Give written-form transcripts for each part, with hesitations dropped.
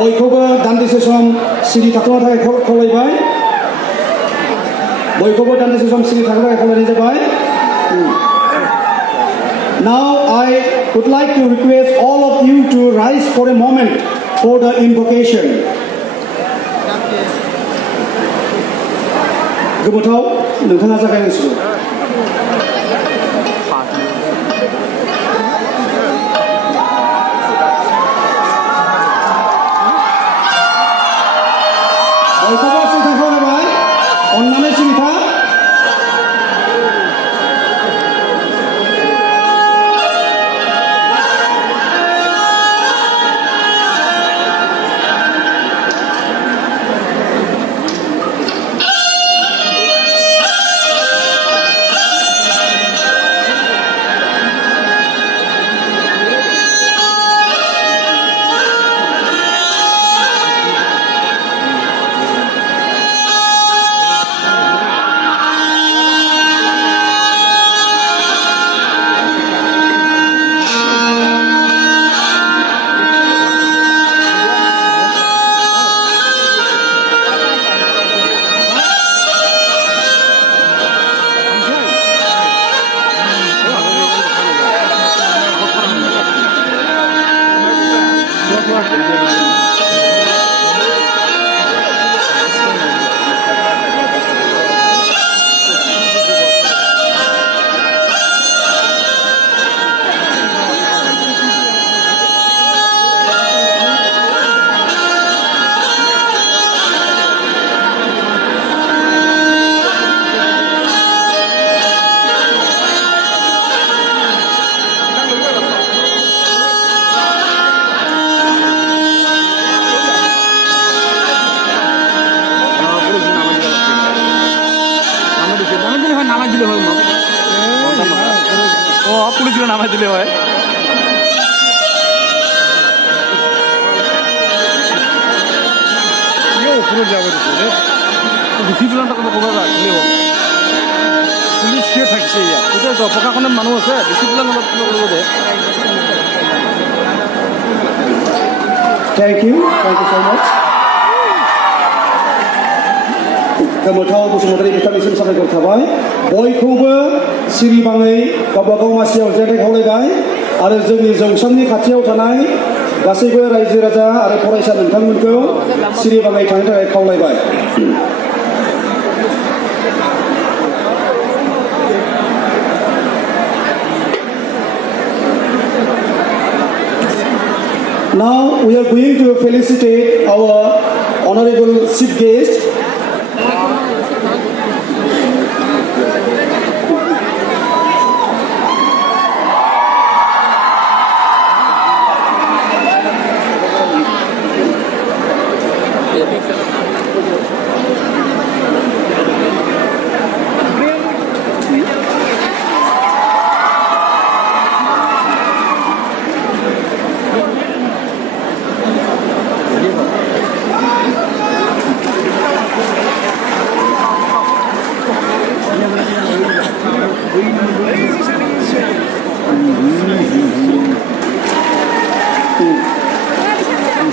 बयखौबो दान्दिसे सम सिरि थाथ'नो थाखाय खावलायबाय बयखौबो दान्दिसे सम सिरि थाथ'नो थाखाय खावलायनाय जाबाय Now I would like to request all of you to rise for a moment for the invocation. गोमोथाव नोंथाङा जागायनांसिगौ बयखौबो सिरि खावलायबाय अन्नानै सिरि था পুলিশকে নামাই দিলে হয় পুলিশ কিয় থাকিছে ইয়াত এতিয়া প্ৰশাসনৰ মানুহ আছে ডিচিপ্লিন অলপ কৰিব দে Thank you so much. गोमोथाव बसुमतारी बिथांनिसिम साबायखर थाबाय बयखौबो सिरिबाङै गावबागाव मासियाव जिरायनाय खावलायबाय आरो जोंनि जौसांनि खाथियाव थानाय गासैबो रायजो राजा आरो फरायसा नोंथांमोनखौ सिरिबाङै थानो थाखाय खावलायबाय Now we are going to felicitate our honorable chief guest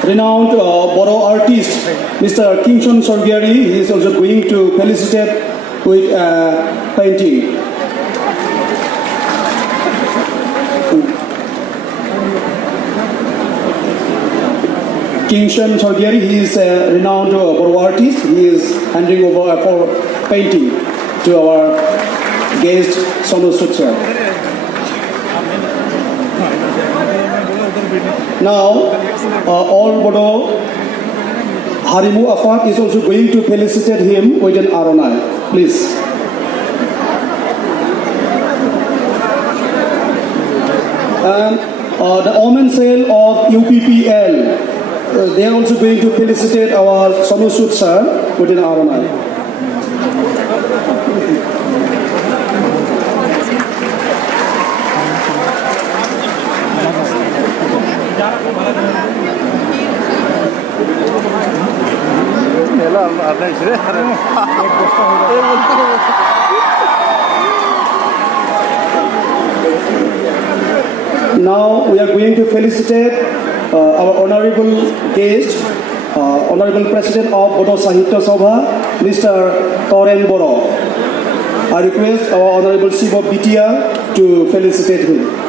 Renowned Bodo artist Mr. Kingston Sorgiari, he is also going to felicitate with painting. Kingston Sorgiari, he is a renowned Bodo artist. He is handing over for painting to our guest Sonu Sood. Now, all Bodo Harimu Afak is also going to felicitate him with an aronai. Please. And the Omen Cell of UPPL, they are also going to felicitate our Sonu Sood sir with an aronai. Now we are going to felicitate our honorable guest Honorable President of Bodo Sahitya Sabha, Mr. Toren Boro. I request our Honorable Sibo Bitia to felicitate him.